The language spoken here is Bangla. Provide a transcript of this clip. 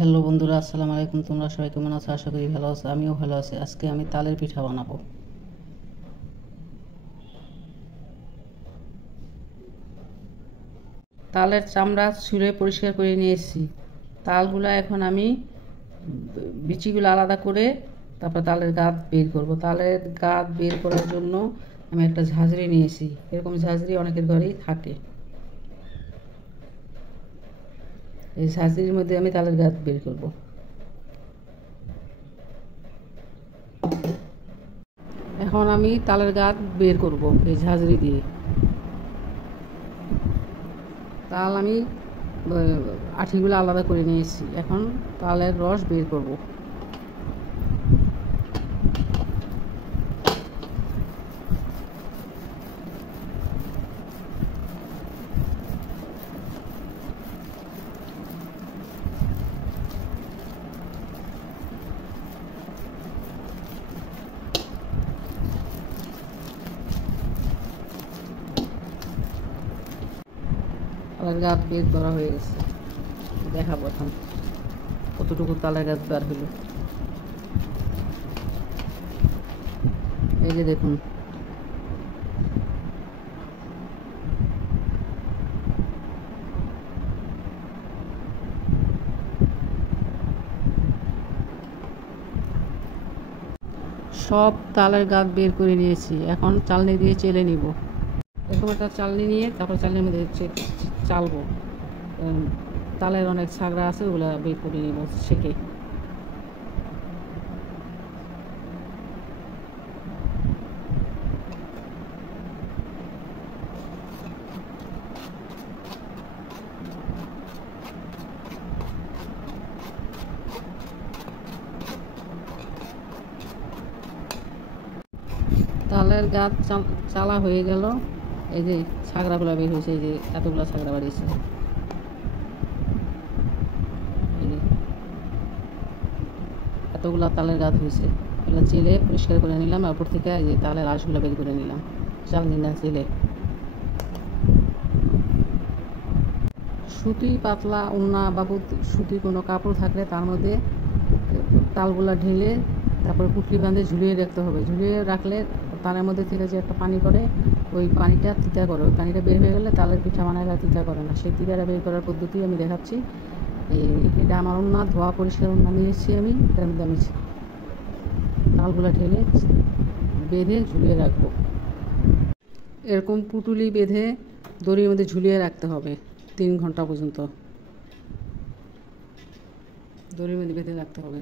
হ্যালো বন্ধুরা, আসসালামু আলাইকুম। তোমরা সবাই কেমন আছো? আশা করি ভালো আছো। আমিও ভালো আছি। আজকে আমি তালের পিঠা বানাবো। তালের চামড়া ছুঁড়ে পরিষ্কার করে নিয়েছি। তালগুলো এখন আমি বিচিগুলো আলাদা করে তারপর তালের গাঁত বের করব। তালের গাঁত বের করার জন্য আমি একটা ঝাঁঝরি নিয়েছি। এরকম ঝাঁঝরি অনেকের ঘরেই থাকে। এই ঝাঁঝরির মধ্যে আমি তালের গাঁত বের করব। এখন আমি তালের গাঁত বের করব এই ঝাঁঝরি দিয়ে। তাল আমি আঠিগুলো আলাদা করে নিয়েছি। এখন তালের রস বের করব। তালের গাছ বের করা হয়ে গেছে। দেখাবো এখন কতটুকু তালের গাছ বের হলো। এই যে দেখুন, সব তালের গাছ বের করে নিয়েছি। এখন চালনি দিয়ে চেলে নিব। এরকম একটা চালনি নিয়ে তারপর চালনির মধ্যে চালবো। তালের অনেক ছাগড়া আছে, ওগুলো বের করে নিব সেকে। তালের গাছ চালা হয়ে গেল। এই যে ছাগড়াগুলো বের হয়েছে, এই যে এতগুলো ছাগড়া বাড়িয়েছে। এতগুলো তালের গাছ হয়েছে, এগুলো চেলে পরিষ্কার করে নিলাম। উপর থেকে এই যে তালের আঁশগুলো বের করে নিলাম চালনি না চেলে। সুতি পাতলা ওড়না বা সুতি কোনো কাপড় থাকলে তার মধ্যে তালগুলা ঢেলে তারপরে পুটলি বাঁধে ঝুলিয়ে রাখতে হবে। ঝুলিয়ে রাখলে তালের মধ্যে থেকে যে একটা পানি করে, ওই পানিটা তিতা করে। ওই পানিটা বের হয়ে গেলে তালের পিঠা বানালে তিতা করে না। সেই তিতাটা বের করার পদ্ধতি আমি দেখাচ্ছি। এটা আমার ওড়না, ধোয়া পরিষ্কার ওড়না নিয়েছি আমি। এটার মধ্যে আমি তালগুলা ঢেলে বেঁধে ঝুলিয়ে রাখবো। এরকম পুটুলি বেঁধে দড়ির মধ্যে ঝুলিয়ে রাখতে হবে 3 ঘন্টা পর্যন্ত। দড়ির মধ্যে বেঁধে রাখতে হবে।